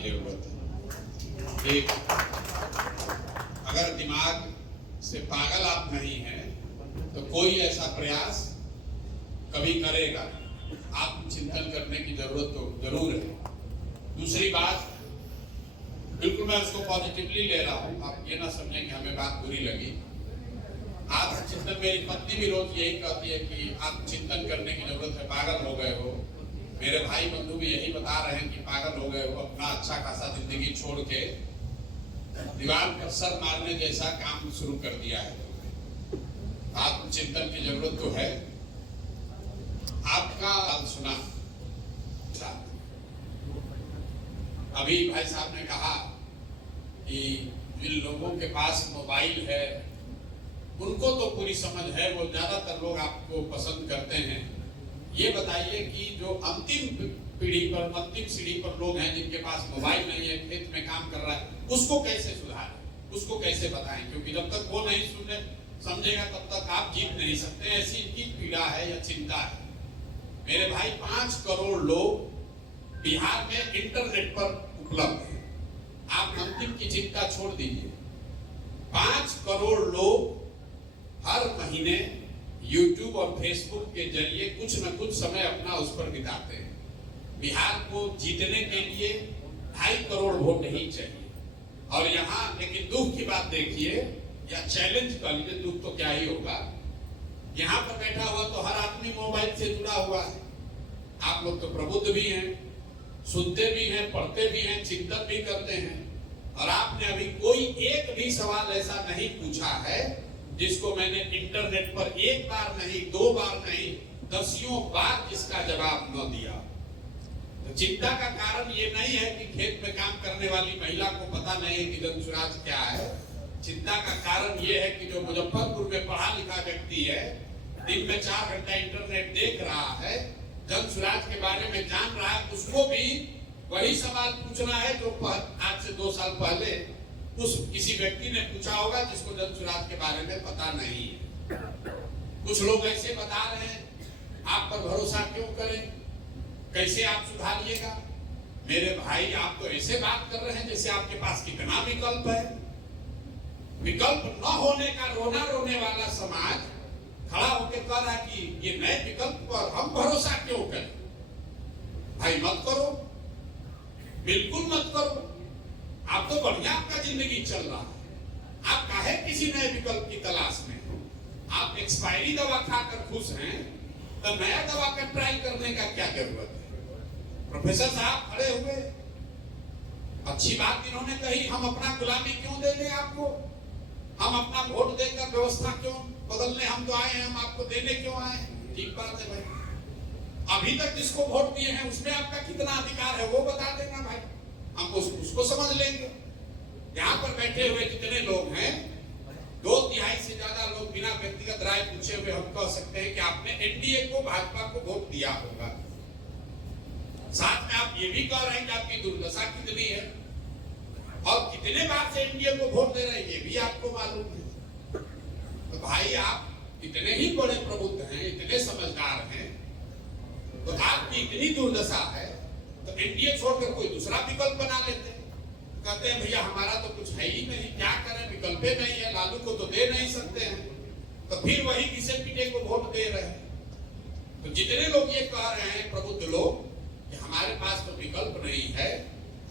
की जरूरत है। एक, अगर दिमाग से पागल आप नहीं हैं तो कोई ऐसा प्रयास कभी करेगा, आप चिंतन करने की जरूरत तो जरूर है। दूसरी बात, बिल्कुल मैं उसको पॉजिटिवली ले रहा हूं, आप ये ना समझें कि हमें बात बुरी लगी। आप चिंतन, मेरी पत्नी भी रोज यही कहती है कि आप चिंतन करने की जरूरत है, पागल हो गए हो। मेरे भाई बंधु भी यही बता रहे हैं कि पागल हो गए हो, अपना अच्छा खासा जिंदगी छोड़ के दीवार पर सर मारने जैसा काम शुरू कर दिया है। आत्मचिंतन की जरूरत तो है। आपका सुना, अभी भाई साहब ने कहा कि जिन लोगों के पास मोबाइल है उनको तो पूरी समझ है, वो ज्यादातर लोग आपको पसंद करते हैं। ये बताइए कि जो अंतिम पीढ़ी पर, अंतिम सीढ़ी पर लोग हैं जिनके पास मोबाइल नहीं है, खेत में काम कर रहा है, उसको कैसे सुधारें, उसको कैसे बताएं? क्योंकि जब तक वो नहीं सुने समझेगा तब तक आप जीत नहीं सकते। ऐसी इनकी पीड़ा है या चिंता है। मेरे भाई 5 करोड़ लोग बिहार में इंटरनेट पर उपलब्ध हैं। आप अंतिम की चिंता छोड़ दीजिए, 5 करोड़ लोग हर महीने YouTube और Facebook के जरिए कुछ न कुछ समय अपना उस पर बिताते हैं। बिहार को जीतने के लिए 2.5 करोड़ वोट ही चाहिए। और यहाँ लेकिन दुख की बात देखिए, या चैलेंज कर लीजिए, दुख तो क्या ही होगा, यहाँ पर बैठा हुआ तो हर आदमी मोबाइल से जुड़ा हुआ है। आप लोग तो प्रबुद्ध भी हैं, सुनते भी हैं, पढ़ते भी हैं, चिंतन भी करते हैं, और आपने अभी कोई एक भी सवाल ऐसा नहीं पूछा है जिसको मैंने इंटरनेट पर एक बार नहीं, 2 बार नहीं, दसियों बार जिसका जवाब न दिया। तो चिंता का कारण ये नहीं है कि खेत में काम करने वाली महिला को पता नहीं है कि जन स्वराज क्या है। चिंता का कारण ये है कि जो मुजफ्फरपुर में पढ़ा लिखा व्यक्ति है, दिन में 4 घंटा इंटरनेट देख रहा है, जन स्वराज के बारे में जान रहा है, उसको भी वही सवाल पूछना है जो आज से 2 साल पहले उस किसी व्यक्ति ने पूछा होगा जिसको जन स्वराज के बारे में पता नहीं है। कुछ लोग ऐसे बता रहे हैं, आप पर भरोसा क्यों करें, कैसे आप सुधारिएगा? मेरे भाई, आप तो ऐसे बात कर रहे हैं जैसे आपके पास कितना विकल्प है। विकल्प न होने का रोना रोने वाला समाज खड़ा होकर कह रहा है कि ये नए विकल्प पर हम भरोसा क्यों करें? भाई मत करो, बिल्कुल मत करो। आप तो बढ़िया आपका जिंदगी चल रहा है, आप काहे किसी नए विकल्प की तलाश में? आप एक्सपायरी दवा खाकर खुश हैं, तो नया दवा का ट्राई करने का क्या जरूरत है? प्रोफेसर साहब खड़े हुए, अच्छी बात इन्होंने कही, हम अपना गुलामी क्यों दे दें आपको? हम अपना वोट देकर व्यवस्था क्यों बदलने हम तो आए हैं, हम आपको देने क्यों आए? ठीक बात है भाई, अभी तक जिसको वोट दिए हैं उसमें आपका कितना अधिकार है वो बता देना भाई, हम उसको समझ लेंगे। यहाँ पर बैठे हुए जितने लोग हैं, 2/3 से ज्यादा लोग बिना व्यक्तिगत राय पूछे हुए हम कह सकते हैं कि आपने एनडीए को, भाजपा को वोट दिया होगा। साथ में आप ये भी कह रहे हैं कि आपकी दुर्दशा कितनी है और कितने बार से एनडीए को वोट दे रहे हैं, ये भी आपको मालूम है। तो भाई आप इतने ही बड़े प्रबुद्ध हैं, इतने समझदार हैं, तो आपकी इतनी दुर्दशा है तो एनडीए छोड़कर कोई दूसरा विकल्प बना लेते हैं। कहते हैं भैया हमारा तो कुछ है ही नहीं, क्या करें, विकल्प नहीं है, लालू को तो दे नहीं सकते हैं, तो फिर वही किसे पीटे को वोट दे रहे हैं। तो जितने लोग ये कह रहे हैं प्रबुद्ध लोग कि हमारे पास तो विकल्प नहीं है,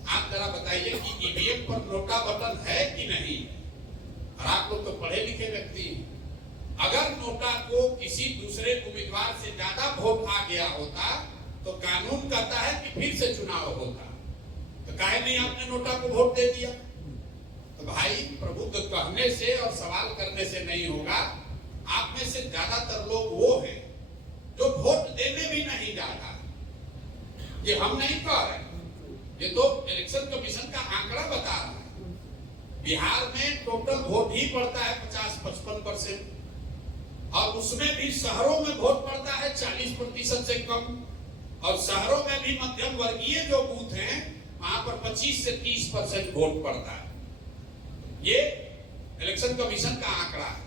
आप जरा बताइए कि ईवीएम पर नोटा बटन है कि नहीं? और आप लोग तो पढ़े लिखे व्यक्ति हैं, अगर नोटा को किसी दूसरे उम्मीदवार से ज्यादा वोट आ गया होता तो कानून कहता है कि फिर से चुनाव होता, तो काहे नहीं आपने नोटा को वोट दे दिया? तो भाई प्रबुद्ध कहने से और सवाल करने से नहीं होगा। आप में से ज्यादातर लोग वो हैं जो वोट देने भी नहीं जा रहा। ये हम नहीं कह रहे, ये तो इलेक्शन कमीशन का आंकड़ा बता रहा है। बिहार में टोटल वोट ही पड़ता है 50-55%, और उसमें भी शहरों में वोट पड़ता है 40% से कम, और शहरों में भी मध्यम वर्गीय जो बूथ हैं वहां पर 25 से 30% वोट पड़ता है। ये इलेक्शन कमीशन का आंकड़ा है।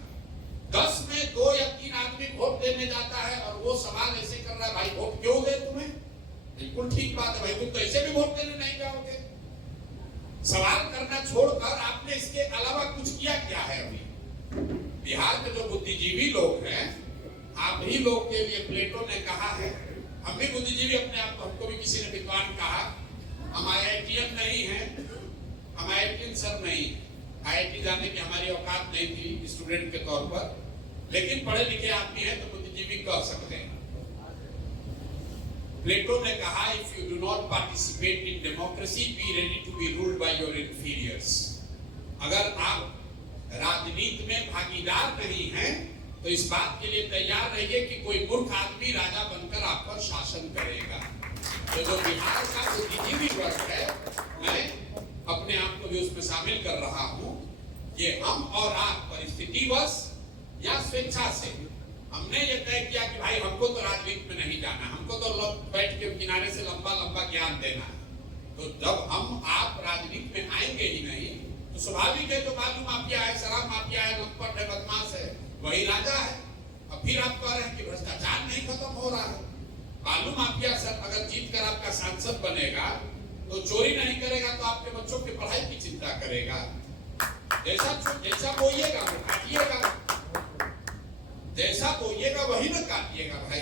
10 में 2 या 3 आदमी वोट देने जाता है और वो सवाल ऐसे कर रहा है, भाई वोट क्यों दे तुम्हें? बिल्कुल ठीक बात है भाई, तुम तो ऐसे भी वोट देने नहीं जाओगे। सवाल करना छोड़कर आपने इसके अलावा कुछ किया क्या है? अभी बिहार के जो बुद्धिजीवी लोग हैं, आप ही लोग के लिए प्लेटो ने कहा है, हम भी बुद्धिजीवी अपने आप, हमको भी किसी ने विद्वान कहा, हम IITian नहीं हैं, हम IITian सर नहीं, IIT जाने की हमारी औकात नहीं थी स्टूडेंट के तौर पर, लेकिन पढ़े लिखे आदमी हैं तो बुद्धिजीवी कह सकते हैं। प्लेटो ने कहा, if you do not participate in democracy, be ready to be ruled by your inferiors. अगर आप राजनीति में भागीदार नहीं हैं तो इस बात के लिए तैयार रहिए कि कोई मूर्ख आदमी राजा बनकर आप पर शासन करेगा। तो जो बिहार का बुद्धिजीवी वर्ग है, मैं अपने आप को भी उसमें शामिल कर रहा हूं। ये हम और आप परिस्थितिवश या स्वेच्छा से हमने ये तय किया कि भाई हमको तो राजनीति में नहीं जाना, हमको तो लोग बैठ के किनारे से लंबा लंबा ज्ञान देना है। तो जब हम आप राजनीति में आएंगे ही नहीं तो स्वाभाविक है, जो बालू माफिया है, शराब माफिया है, लंपट है, बदमाश है, वही राजा है। अब फिर आप कह रहे हैं कि भ्रष्टाचार नहीं खत्म हो रहा है। बालू माफिया सर अगर जीत कर आपका सांसद बनेगा तो चोरी नहीं करेगा, तो आपके बच्चों की पढ़ाई की चिंता करेगा। जैसा बोइएगा वो काटिएगा, जैसा बोइएगा वही ना काटिएगा। भाई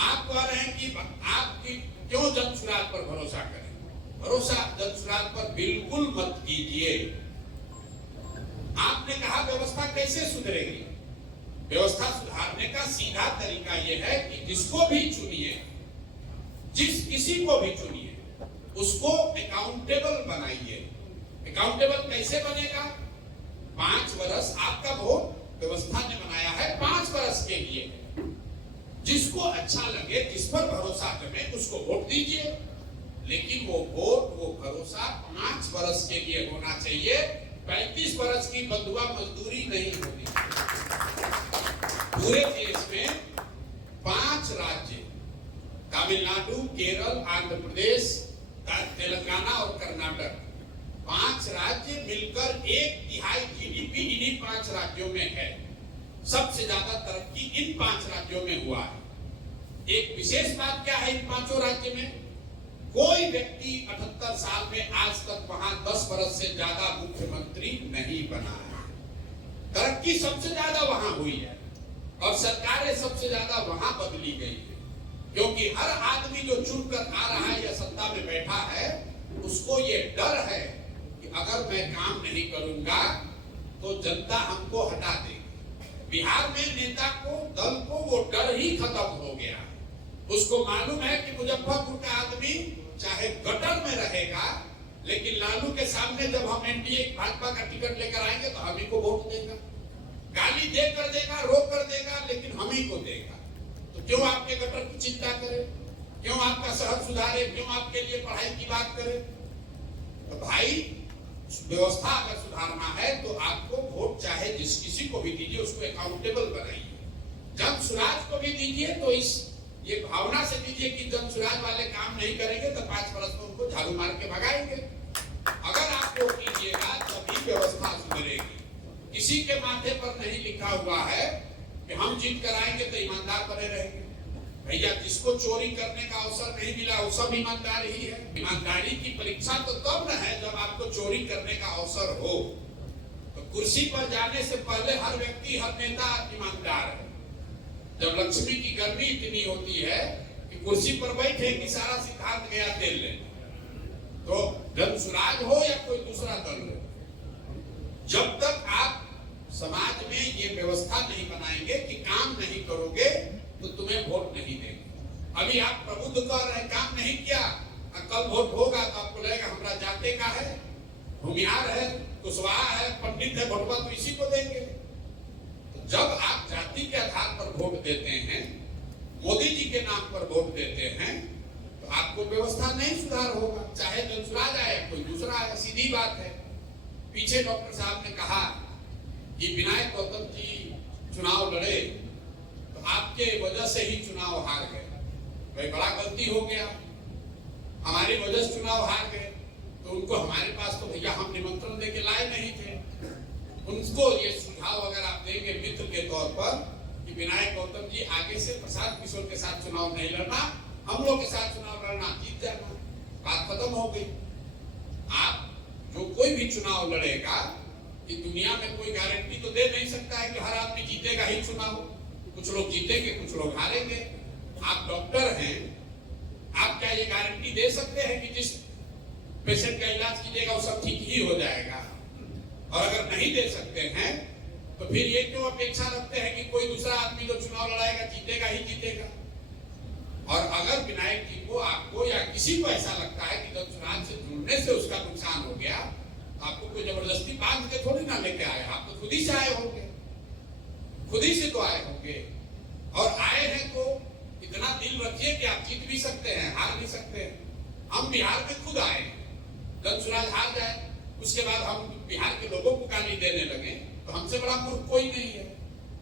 आप कह रहे हैं कि आपकी क्यों जन सुराज पर भरोसा करें? भरोसा जन सुराज पर बिल्कुल मत कीजिए। आपने कहा व्यवस्था कैसे सुधरेगी? व्यवस्था सुधारने का सीधा तरीका यह है कि जिसको भी चुनिए, जिस किसी को भी चुनिए, उसको अकाउंटेबल बनाइए। अकाउंटेबल कैसे बनेगा? 5 वर्ष आपका वोट व्यवस्था ने बनाया है 5 वर्ष के लिए। जिसको अच्छा लगे, जिस पर भरोसा जमे, उसको वोट दीजिए। लेकिन वो वोट, वो भरोसा 5 वर्ष के लिए होना चाहिए। 35 वर्ष की बंधुआ मजदूरी नहीं होनी। पूरे देश में 5 राज्य, तमिलनाडु, केरल, आंध्र प्रदेश, तेलंगाना और कर्नाटक, 5 राज्य मिलकर 1/3 GDP इन्हीं 5 राज्यों में है। सबसे ज्यादा तरक्की इन 5 राज्यों में हुआ है। एक विशेष बात क्या है इन 5 राज्य में? कोई व्यक्ति 78 साल में आज तक वहां 10 वर्ष से ज्यादा मुख्यमंत्री नहीं बना है। तरक्की सबसे ज्यादा वहां हुई है और सरकारें सबसे ज्यादा वहां बदली गई है, क्योंकि हर आदमी जो चुनकर आ रहा है या सत्ता में बैठा है, उसको ये डर है कि अगर मैं काम नहीं करूंगा तो जनता हमको हटा देगी। बिहार में नेता को, दल को वो डर ही खत्म हो गया। उसको मालूम है कि मुजफ्फरपुर का आदमी चाहे गटर में रहेगा, लेकिन लालू के सामने जब हम एनडीए भाजपा का टिकट लेकर आएंगे तो हम ही को वोट देगा। गाली दे कर देगा, रोक कर देगा, लेकिन हम ही को देगा। तो क्यों आपके गटर की चिंता करे? क्यों आपका शहर सुधारे? क्यों आपके लिए पढ़ाई की बात करे? तो भाई व्यवस्था अगर सुधारना है तो आपको वोट चाहे जिस किसी को भी दीजिए, उसको अकाउंटेबल बनाइए। जन सुराज को भी दीजिए तो ये भावना से दीजिए कि जन सुराज वाले काम नहीं करेंगे तो 5 वर्ष में उनको झाड़ू मार के भगाएंगे। अगर आप वो कीजिएगा तभी व्यवस्था सुधरेगी। किसी के माथे पर नहीं लिखा हुआ है कि हम जीत कर आएंगे तो ईमानदार बने रहेंगे। भैया, जिसको चोरी करने का अवसर नहीं मिला वो सब ईमानदार ही है। ईमानदारी की परीक्षा तो तब न है जब आपको चोरी करने का अवसर हो। तो कुर्सी पर जाने से पहले हर व्यक्ति, हर नेता ईमानदार है। जब लक्ष्मी की गर्मी इतनी होती है कि कुर्सी पर बैठे कि सारा सिद्धांत गया तेल ले, तो जन सुराज हो या कोई दूसरा दल हो, जब तक आप समाज में ये व्यवस्था नहीं बनाएंगे कि काम नहीं करोगे तो तुम्हें वोट नहीं देंगे। अभी आप प्रबुद्ध कर रहे, काम नहीं किया, कल वोट होगा तो आपको लगेगा हमरा जाते का है, भूमिहार है, कुशवाहा है, पंडित है, वोटवा तो इसी को देंगे। तो जब आप जाति के आधार पर वोट देते हैं, मोदी जी के नाम पर वोट देते हैं, तो आपको व्यवस्था नहीं सुधार होगा। चाहे जनसुराज आए कोई दूसरा आए, सीधी बात है। पीछे डॉक्टर साहब ने कहा कि विनायक गौतम जी चुनाव लड़े तो आपके वजह से ही चुनाव हार गए। भाई बड़ा गलती हो गया, हमारी वजह से चुनाव हार गए। तो उनको हमारे पास तो भैया हम निमंत्रण देके लाए नहीं थे। उनको ये सुझाव अगर आप देंगे मित्र के तौर पर कि विनायक गौतम जी आगे से प्रसाद किशोर के साथ चुनाव नहीं लड़ना, हम लोग के साथ चुनाव लड़ना, जीत जाना, बात खत्म हो गई। आप कोई भी चुनाव लड़ेगा, कि दुनिया में कोई गारंटी तो दे नहीं सकता है कि हर आदमी जीतेगा ही चुनाव। कुछ लोग जीतेंगे, कुछ लोग हारेंगे। आप डॉक्टर हैं, आप क्या ये गारंटी दे सकते हैं कि जिस पेशेंट का इलाज कीजिएगा वो सब ठीक ही हो जाएगा? और अगर नहीं दे सकते हैं तो फिर ये क्यों अपेक्षा रखते हैं कि कोई दूसरा आदमी जो चुनाव लड़ाएगा जीतेगा ही जीतेगा? और अगर विनायक जी को, आपको या किसी को ऐसा लगता है कि दंशराज से जुड़ने से उसका नुकसान हो गया, आपको कोई जबरदस्ती बांध के थोड़ी ना लेके आए, आप तो खुद ही से आए होंगे, खुद ही से तो आए होंगे। और आए हैं तो इतना दिल रखिए कि आप जीत भी सकते हैं, हार भी सकते हैं। हम बिहार में खुद आए, दंशराज हार जाए, उसके बाद हम बिहार के लोगों को गाली देने लगे, तो हमसे बड़ा मूर्ख कोई नहीं है।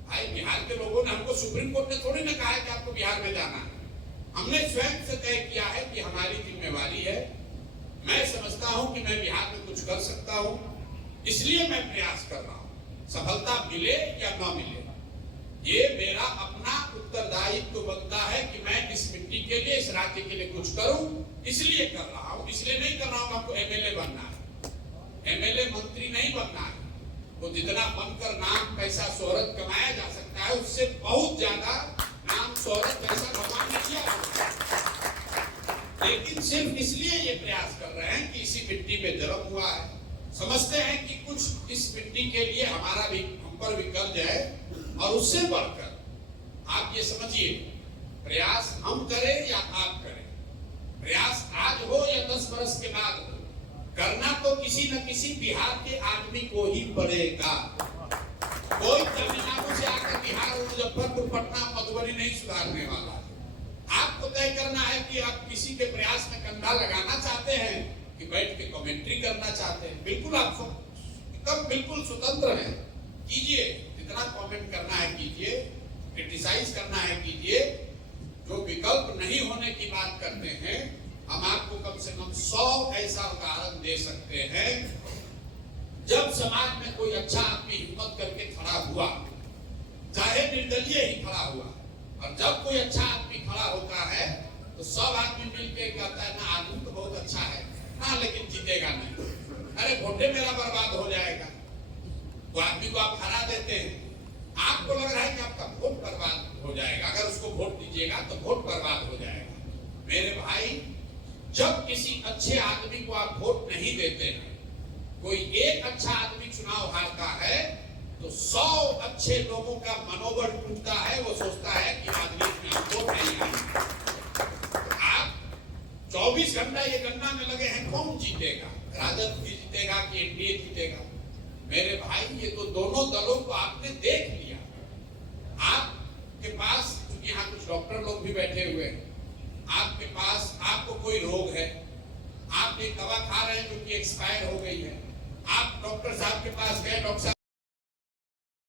भाई बिहार के लोगों ने हमको, सुप्रीम कोर्ट ने थोड़ी ना कहा है कि आपको बिहार में जाना है। हमने स्वयं से तय किया है कि हमारी जिम्मेवारी है, मैं समझता हूं कि मैं बिहार में कुछ कर सकता हूं, इसलिए मैं प्रयास कर रहा हूं। सफलता मिले या न मिले, ये मेरा अपना उत्तरदायित्व बनता है कि मैं इस मिट्टी के लिए, इस राज्य के लिए कुछ करूं, इसलिए कर रहा हूं। इसलिए नहीं कर रहा हूं आपको एमएलए बनना है, एमएलए मंत्री नहीं बनना है। वो जितना बनकर नाम, पैसा, शोहरत कमाया जा सकता है, उससे बहुत ज्यादा नाम, शोहरत, पैसा भगवान ने किया है। लेकिन सिर्फ इसलिए ये प्रयास कर रहे हैं कि इसी मिट्टी में जन्म हुआ है, समझते हैं कि कुछ इस मिट्टी के लिए हमारा भी, हम पर भी कर्ज है। और उससे बढ़कर आप ये समझिए, प्रयास हम करें या आप करें, प्रयास आज हो या 10 वर्ष के बाद हो, करना तो किसी न किसी बिहार के आदमी को ही पड़ेगा। कोई तमिलनाडु से आकर बिहार, मुजफ्फरपुर, पटना, मधुबनी नहीं सुधारने वाला है। आपको तय करना है कि आप किसी के प्रयास में कंधा लगाना चाहते हैं कि बैठ के कमेंट्री करना चाहते हैं। बिल्कुल आप एकदम बिल्कुल स्वतंत्र हैं, कीजिए, जितना कमेंट करना है कीजिए, क्रिटिसाइज करना है कीजिए। जो विकल्प नहीं होने की बात करते हैं, हम आपको कम से कम 100 ऐसा उदाहरण दे सकते हैं जब समाज में कोई अच्छा आदमी हिम्मत करके खड़ा हुआ, चाहे निर्दलीय ही खड़ा हुआ। और जब कोई अच्छा आदमी खड़ा होता है तो सब आदमी मिलकर कहता है ना, आदमी तो बहुत अच्छा है, हाँ लेकिन जीतेगा नहीं, अरे वोटे मेरा बर्बाद हो जाएगा। वो आदमी को आप हरा देते हैं, आपको लग रहा है कि आपका वोट बर्बाद हो जाएगा, अगर उसको वोट दीजिएगा तो वोट बर्बाद हो जाएगा। मेरे भाई, जब किसी अच्छे आदमी को आप वोट नहीं देते हैं, कोई एक अच्छा आदमी चुनाव हारता है तो 100 अच्छे लोगों का मनोबल टूटता है। वो सोचता है कि आदमी वोट नहीं आएगा। आप 24 घंटा ये गणना में लगे हैं, कौन जीतेगा, राजद भी जीतेगा कि एनडीए जीतेगा? मेरे भाई, ये तो दोनों दलों को आपने देख लिया। आपके पास, क्योंकि यहाँ कुछ डॉक्टर लोग भी बैठे हुए हैं, आपके पास, आपको कोई रोग है, आप एक दवा खा रहे हैं जो कि एक्सपायर हो गई है, आप डॉक्टर साहब के पास गए, डॉक्टर